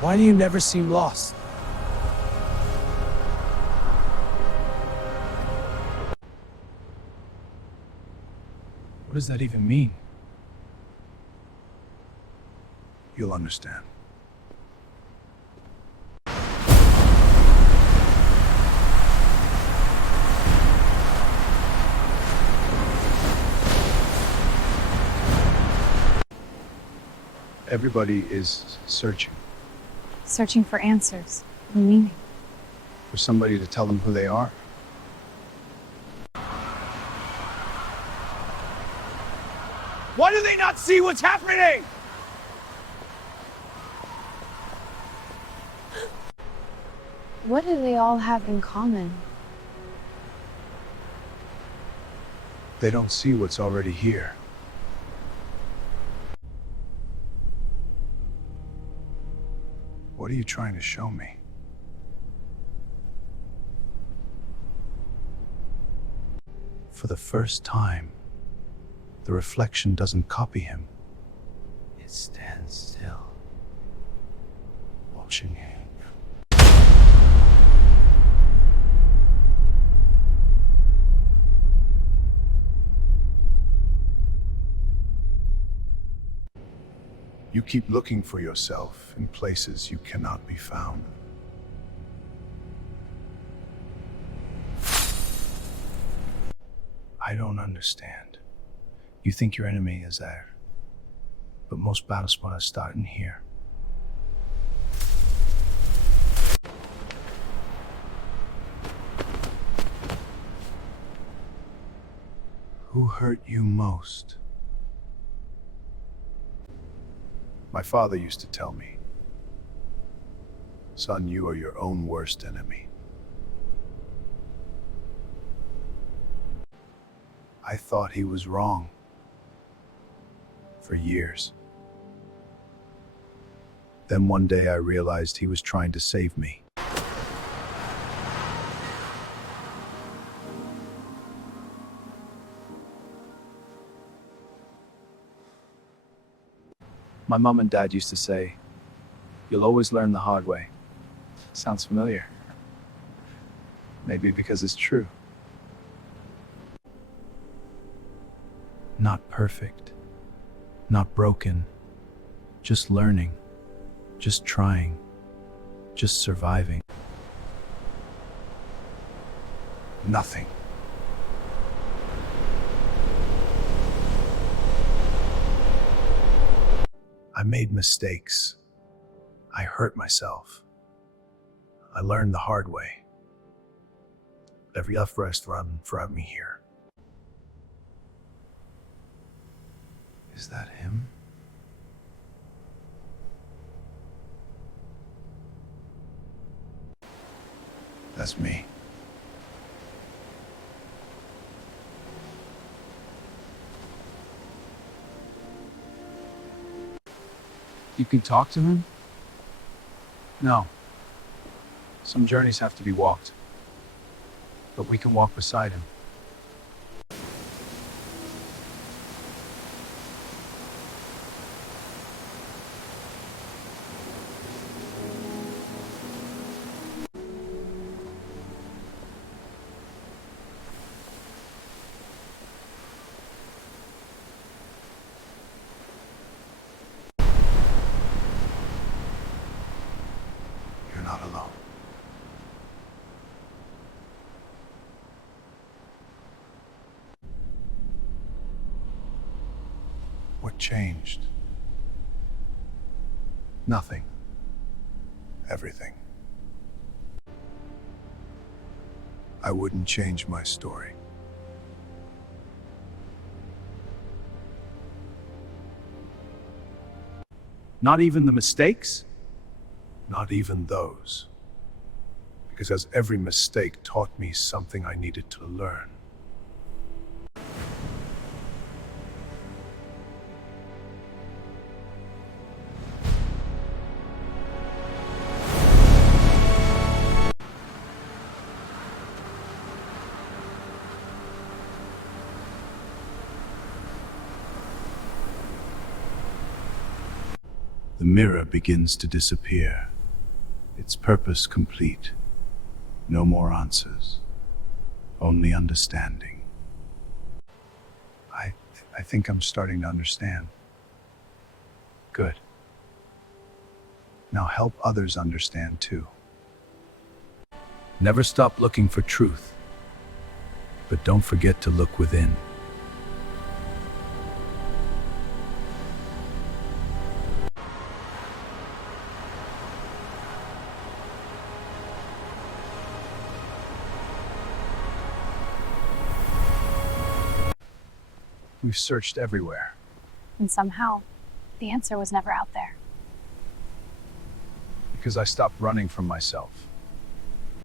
Why do you never seem lost? What does that even mean? You'll understand. Everybody is searching Searching for answers. Meaning. for somebody to tell them who they are. Why do they not see what's happening? What do they all have in common? They don't see what's already here. What are you trying to show me? For the first time, the reflection doesn't copy him. It stands still, watching him. You keep looking for yourself in places you cannot be found. I don't understand. You think your enemy is there, but most battles want to start in here. Who hurt you most? My father used to tell me, son, you are your own worst enemy. I thought he was wrong for years. Then one day I realized he was trying to save me. My mom and dad used to say, "You'll always learn the hard way." Sounds familiar. Maybe because it's true. Not perfect, not broken, just learning, just trying, just surviving. Nothing. I made mistakes. I hurt myself. I learned the hard way. Every restaurant brought me here. Is that him? That's me. You can talk to him? No. Some journeys have to be walked. But we can walk beside him. You're not alone. What changed? Nothing. Everything. I wouldn't change my story. Not even the mistakes? Not even those. Because as every mistake taught me something I needed to learn. The mirror begins to disappear, its purpose complete. No more answers, only understanding. I think I'm starting to understand. Good. Now help others understand too. Never stop looking for truth, but don't forget to look within. We've searched everywhere. And somehow, the answer was never out there. Because I stopped running from myself.